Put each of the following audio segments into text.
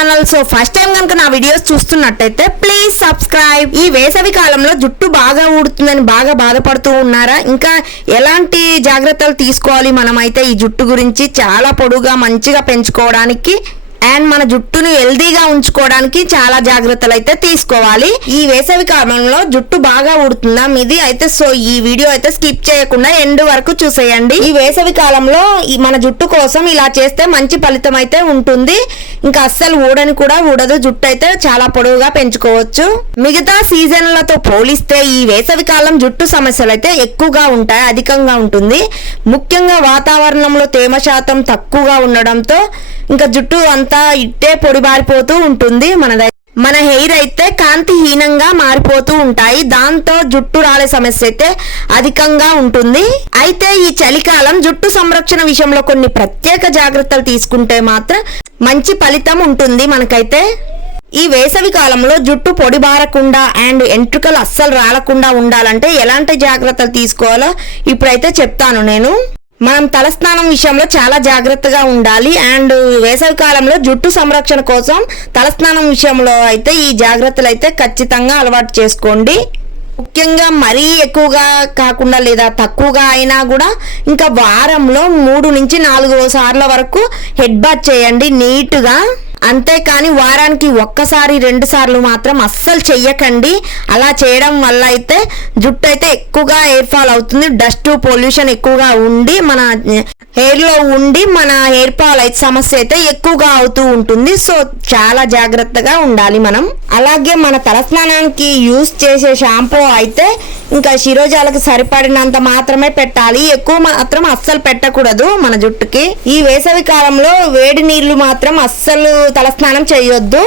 Channel. So first time కనుక నా videos చూస్తున్నట్టయితే ప్లీజ్ సబ్స్క్రైబ్. ఈ వేసవి కాలంలో జుట్టు బాగా ఊడుతుందని బాగా బాధపడుతూ ఉన్నారా? ఇంకా ఎలాంటి జాగ్రత్తలు తీసుకోవాలి మనమైతే ఈ జుట్టు గురించి చాలా పొడుగా మంచిగా పెంచుకోవడానికి అండ్ మన జుట్టును హెల్దీగా ఉంచుకోవడానికి చాలా జాగ్రత్తలు అయితే తీసుకోవాలి. ఈ వేసవి కాలంలో జుట్టు బాగా ఊడుతుందా మీది అయితే? సో ఈ వీడియో అయితే స్కిప్ చేయకుండా ఎండ్ వరకు చూసేయండి. ఈ వేసవి కాలంలో మన జుట్టు కోసం ఇలా చేస్తే మంచి ఫలితం అయితే ఉంటుంది. ఇంకా అస్సలు ఊడని కూడా ఊడదు, జుట్టు అయితే చాలా పొడవుగా పెంచుకోవచ్చు. మిగతా సీజన్లతో పోలిస్తే ఈ వేసవి కాలం జుట్టు సమస్యలు అయితే ఎక్కువగా ఉంటాయి, అధికంగా ఉంటుంది. ముఖ్యంగా వాతావరణంలో తేమ శాతం తక్కువగా ఉండడంతో ఇంకా జుట్టు అంతా ఇట్టే పొడిబారిపోతూ ఉంటుంది. మన హెయిర్ అయితే కాంతిహీనంగా మారిపోతూ ఉంటాయి. దాంతో జుట్టు రాలే సమస్య అయితే అధికంగా ఉంటుంది. అయితే ఈ చలికాలం జుట్టు సంరక్షణ విషయంలో కొన్ని ప్రత్యేక జాగ్రత్తలు తీసుకుంటే మాత్రం మంచి ఫలితం ఉంటుంది మనకైతే. ఈ వేసవి కాలంలో జుట్టు పొడిబారకుండా అండ్ ఎంట్రుకలు అస్సలు రాలకుండా ఉండాలంటే ఎలాంటి జాగ్రత్తలు తీసుకోవాలో ఇప్పుడైతే చెప్తాను నేను. మనం తలస్నానం విషయంలో చాలా జాగ్రత్తగా ఉండాలి. అండ్ వేసవి కాలంలో జుట్టు సంరక్షణ కోసం తలస్నానం విషయంలో అయితే ఈ జాగ్రత్తలు అయితే ఖచ్చితంగా అలవాటు చేసుకోండి. ముఖ్యంగా మరీ ఎక్కువగా కాకుండా లేదా తక్కువగా అయినా కూడా ఇంకా వారంలో 3 నుంచి 4 సార్ల వరకు హెడ్ బాత్ చేయండి నీట్గా. అంతేకాని వారానికి 1-2 సార్లు మాత్రం అస్సలు చెయ్యకండి. అలా చేయడం వల్ల అయితే జుట్టు అయితే ఎక్కువగా హెయిర్ ఫాల్ అవుతుంది. డస్ట్ పొల్యూషన్ ఎక్కువగా ఉండి మన హెయిర్ లో ఉండి మన హెయిర్ ఫాల్ అయితే సమస్య అయితే ఎక్కువగా అవుతూ ఉంటుంది. సో చాలా జాగ్రత్తగా ఉండాలి మనం. అలాగే మన తలస్నానానికి యూజ్ చేసే షాంపూ అయితే ఇంకా శిరోజాలకు సరిపడినంత మాత్రమే పెట్టాలి, ఎక్కువ మాత్రం అస్సలు పెట్టకూడదు మన జుట్టుకి. ఈ వేసవి కాలంలో వేడి నీళ్లు మాత్రం అస్సలు తలస్నానం చేయొద్దు.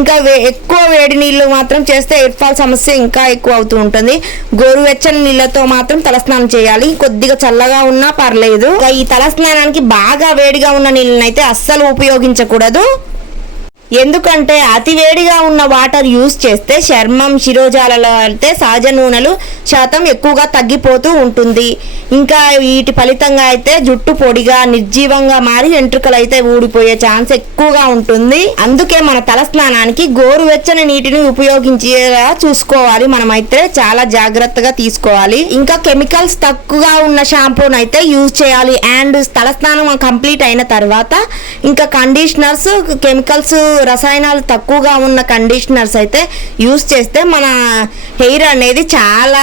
ఇంకా ఎక్కువ వేడి నీళ్లు మాత్రం చేస్తే హెయిర్ ఫాల్ సమస్య ఇంకా ఎక్కువ అవుతూ ఉంటుంది. గోరువెచ్చని నీళ్లతో మాత్రం తలస్నానం చేయాలి, కొద్దిగా చల్లగా ఉన్నా పర్లేదు. ఈ తలస్నానానికి బాగా వేడిగా ఉన్న నీళ్ళని అయితే అస్సలు ఉపయోగించకూడదు. ఎందుకంటే అతి వేడిగా ఉన్న వాటర్ యూజ్ చేస్తే చర్మం శిరోజాలలో అయితే సహజ నూనెలు శాతం ఎక్కువగా తగ్గిపోతూ ఉంటుంది. ఇంకా వీటి ఫలితంగా అయితే జుట్టు పొడిగా నిర్జీవంగా మారి వెంట్రుకలు అయితే ఊడిపోయే ఛాన్స్ ఎక్కువగా ఉంటుంది. అందుకే మన తలస్నానానికి గోరువెచ్చని నీటిని ఉపయోగించేలా చూసుకోవాలి. మనమైతే చాలా జాగ్రత్తగా తీసుకోవాలి. ఇంకా కెమికల్స్ తక్కువగా ఉన్న షాంపూను అయితే యూజ్ చేయాలి. అండ్ తలస్నానం కంప్లీట్ అయిన తర్వాత ఇంకా కండిషనర్స్, కెమికల్స్ రసాయనాలు తక్కువగా ఉన్న కండిషనర్స్ అయితే యూజ్ చేస్తే మన హెయిర్ అనేది చాలా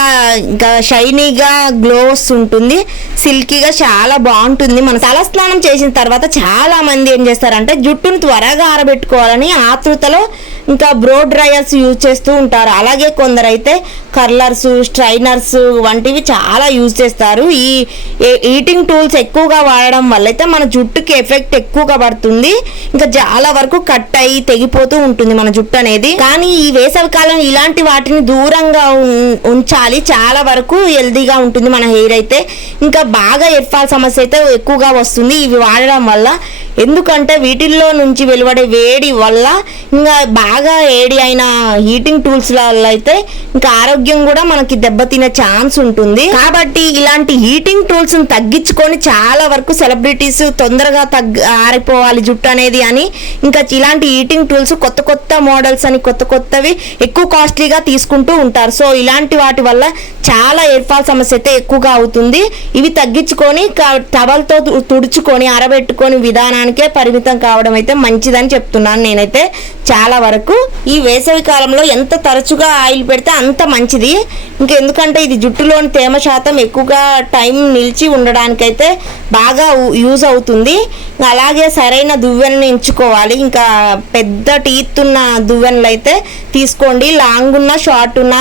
ఇంకా షైనీగా గ్లో వస్తుంటుంది, సిల్కీగా చాలా బాగుంటుంది. మన తలస్నానం చేసిన తర్వాత చాలా మంది ఏం చేస్తారంటే జుట్టును త్వరగా ఆరబెట్టుకోవాలని ఆతృతలో ఇంకా బ్రో డ్రైయర్స్ యూజ్ చేస్తూ ఉంటారు. అలాగే కొందరు అయితే కర్లర్స్, స్ట్రైనర్స్ వంటివి చాలా యూజ్ చేస్తారు. ఈ హీటింగ్ టూల్స్ ఎక్కువగా వాడడం వల్ల అయితే మన జుట్టుకి ఎఫెక్ట్ ఎక్కువగా పడుతుంది. ఇంకా చాలా వరకు కట్ అయ్యి తెగిపోతూ ఉంటుంది మన జుట్టు అనేది. కానీ ఈ వేసవి కాలం ఇలాంటి వాటిని దూరంగా ఉంచాలి, చాలా వరకు హెల్దీగా ఉంటుంది మన హెయిర్ అయితే. ఇంకా బాగా హెయిర్ ఫాల్ సమస్య అయితే ఎక్కువగా వస్తుంది ఇవి వాడడం వల్ల. ఎందుకంటే వీటిల్లో నుంచి వెలువడే వేడి వల్ల ఇంకా బాగా వేడి అయిన హీటింగ్ టూల్స్ వల్ల అయితే ఇంకా ఆరోగ్యం కూడా మనకి దెబ్బతినే ఛాన్స్ ఉంటుంది. కాబట్టి ఇలాంటి హీటింగ్ టూల్స్ తగ్గించుకొని చాలా వరకు సెలబ్రిటీస్ తొందరగా ఆరిపోవాలి జుట్టు అనేది అని ఇంకా ఇలాంటి హీటింగ్ టూల్స్ కొత్త మోడల్స్ అని కొత్తవి ఎక్కువ కాస్ట్లీగా తీసుకుంటూ ఉంటారు. సో ఇలాంటి వాటి వల్ల చాలా హెయిర్ ఫాల్ సమస్య అయితే ఎక్కువగా అవుతుంది. ఇవి తగ్గించుకొని టవల్తో తుడుచుకొని ఆరబెట్టుకొని విధానానికే పరిమితం కావడం అయితే మంచిదని చెప్తున్నాను నేనైతే. చాలా వరకు ఈ వేసవి కాలంలో ఎంత తరచుగా ఆయిల్ పెడితే అంత మంచిది. ఇంకా ఎందుకంటే ఇది జుట్టులోని తేమ శాతం ఎక్కువగా టైం నిలిచి ఉండడానికైతే బాగా యూజ్ అవుతుంది. అలాగే సరైన దువ్వెనని ఎంచుకోవాలి. ఇంకా పెద్ద టీత్ ఉన్న దువ్వెనలు అయితే తీసుకోండి. లాంగ్ ఉన్న షార్ట్ ఉన్న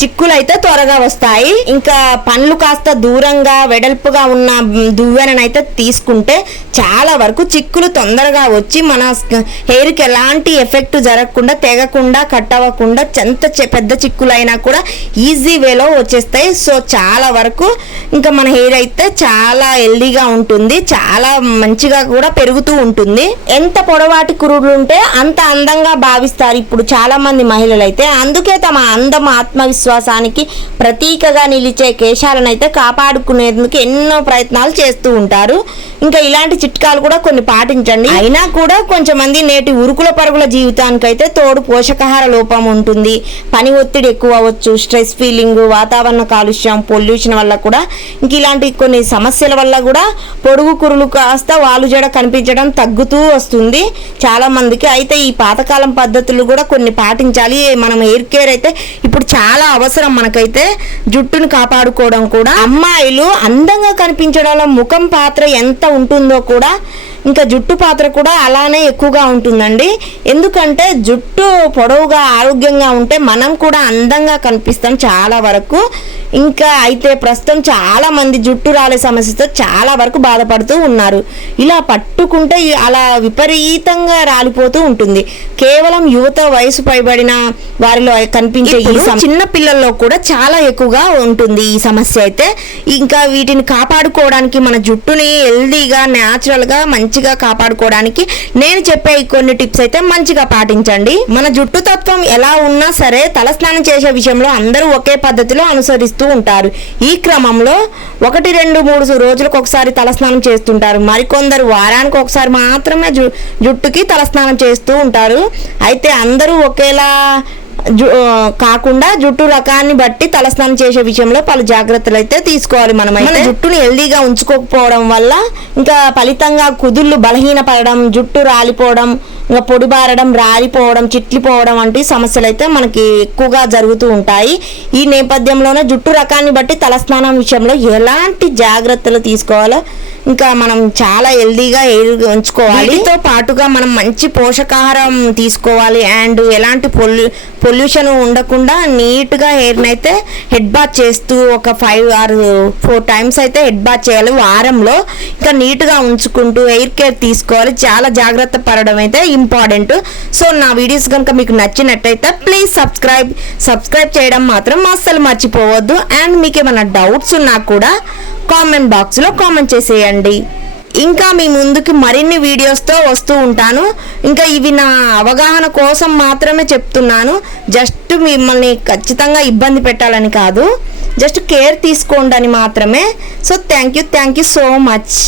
చిక్కులు అయితే త్వరగా వస్తాయి. ఇంకా పండ్లు కాస్త దూరంగా వెడల్పుగా ఉన్న దువ్వెననైతే తీసుకుంటే చాలా వరకు చిక్కులు తొందరగా వచ్చి మన హెయిర్కి ఎలాంటి ఎఫెక్ట్ ఎఫెక్ట్ జరగకుండా, తెగకుండా, కట్ అవ్వకుండా, ఎంత పెద్ద చిక్కులైనా కూడా ఈజీ వేలో వచ్చేస్తాయి. సో చాలా వరకు ఇంకా మన హెయిర్ అయితే చాలా హెల్దీగా ఉంటుంది, చాలా మంచిగా కూడా పెరుగుతూ ఉంటుంది. ఎంత పొడవాటి కురులు ఉంటే అంత అందంగా భావిస్తారు ఇప్పుడు చాలా మంది మహిళలు అయితే. అందుకే తమ అందం, ఆత్మవిశ్వాసానికి ప్రతీకగా నిలిచే కేశాలను అయితే కాపాడుకునేందుకు ఎన్నో ప్రయత్నాలు చేస్తూ ఉంటారు. ఇంకా ఇలాంటి చిట్కాలు కూడా కొన్ని పాటించండి. అయినా కూడా కొంచెం మంది నేటి ఉరుకుల పరుగుల జీవితానికైతే తోడు పోషకాహార లోపం ఉంటుంది, పని ఒత్తిడి ఎక్కువ అవ్వచ్చు, స్ట్రెస్ ఫీలింగ్, వాతావరణ కాలుష్యం, పొల్యూషన్ వల్ల కూడా ఇంక ఇలాంటి కొన్ని సమస్యల వల్ల కూడా పొడుగు కురులు కాస్త వాలు జడ కనిపించడం తగ్గుతూ వస్తుంది చాలా మందికి. అయితే ఈ పాతకాలం పద్ధతులు కూడా కొన్ని పాటించాలి. మనం హెయిర్ కేర్ అయితే ఇప్పుడు చాలా అవసరం మనకైతే. జుట్టును కాపాడుకోవడం కూడా, అమ్మాయిలు అందంగా కనిపించడంలో ముఖం పాత్ర ఎంత ఉంటుందో కూడా ఇంకా జుట్టు పాత్ర కూడా అలానే ఎక్కువగా ఉంటుందండి. ఎందుకంటే జుట్టు పొడవుగా ఆరోగ్యంగా ఉంటే మనం కూడా అందంగా కనిపిస్తాం చాలా వరకు. ఇంకా అయితే ప్రస్తుతం చాలా మంది జుట్టు రాలే సమస్యతో చాలా వరకు బాధపడుతూ ఉన్నారు. ఇలా పట్టుకుంటే అలా విపరీతంగా రాలిపోతూ ఉంటుంది. కేవలం యువత, వయసు పైబడిన వారిలో కనిపించే ఈ చిన్న పిల్లల్లో కూడా చాలా ఎక్కువగా ఉంటుంది ఈ సమస్య అయితే. ఇంకా వీటిని కాపాడుకోవడానికి, మన జుట్టుని హెల్దీగా, న్యాచురల్గా, మంచిగా కాపాడుకోవడానికి నేను చెప్పే కొన్ని టిప్స్ అయితే మంచిగా పాటించండి. మన జుట్టు తత్వం ఎలా ఉన్నా సరే తలస్నానం చేసే విషయంలో అందరూ ఒకే పద్ధతిలో అనుసరిస్తూ ఉంటారు. ఈ క్రమంలో 1, 2, 3 రోజులకు ఒకసారి తలస్నానం చేస్తుంటారు. మరికొందరు వారానికి ఒకసారి మాత్రమే జుట్టుకి తలస్నానం చేస్తూ ఉంటారు. అయితే అందరూ ఒకేలా కాకుండా జుట్టు రకాన్ని బట్టి తలస్నానం చేసే విషయంలో పలు జాగ్రత్తలు అయితే తీసుకోవాలి. మన జుట్టుని హెల్దీగా ఉంచుకోకపోవడం వల్ల ఇంకా ఫలితంగా కుదుళ్ళు బలహీనపడడం, జుట్టు రాలిపోవడం, ఇంకా పొడిబారడం, రాలిపోవడం, చిట్లిపోవడం వంటి సమస్యలు అయితే మనకి ఎక్కువగా జరుగుతూ ఉంటాయి. ఈ నేపథ్యంలోనే జుట్టు రకాన్ని బట్టి తలస్నానం విషయంలో ఎలాంటి జాగ్రత్తలు తీసుకోవాలో ఇంకా మనం చాలా హెల్దీగా హెయిర్ ఉంచుకోవాలి. వీటితో పాటుగా మనం మంచి పోషకాహారం తీసుకోవాలి. అండ్ ఎలాంటి పొల్యూషన్ ఉండకుండా నీట్గా హెయిర్ని అయితే హెడ్ బాత్ చేస్తూ ఒక 5 or 4 టైమ్స్ అయితే హెడ్ బాత్ చేయాలి వారంలో. ఇంకా నీట్గా ఉంచుకుంటూ హెయిర్ కేర్ తీసుకోవాలి. చాలా జాగ్రత్త పడడం అయితే ఇంపార్టెంట్. సో నా వీడియోస్ కనుక మీకు నచ్చినట్టయితే ప్లీజ్ సబ్స్క్రైబ్ చేయడం మాత్రం అస్సలు మర్చిపోవద్దు. అండ్ మీకు ఏమైనా డౌట్స్ ఉన్నా కూడా కామెంట్ బాక్స్లో కామెంట్ చేసేయండి. ఇంకా మీ ముందుకు మరిన్ని వీడియోస్తో వస్తూ ఉంటాను. ఇంకా ఇవి నా అవగాహన కోసం మాత్రమే చెప్తున్నాను. జస్ట్ మిమ్మల్ని ఖచ్చితంగా ఇబ్బంది పెట్టాలని కాదు, జస్ట్ కేర్ తీసుకోండి అని మాత్రమే. So thank you so much.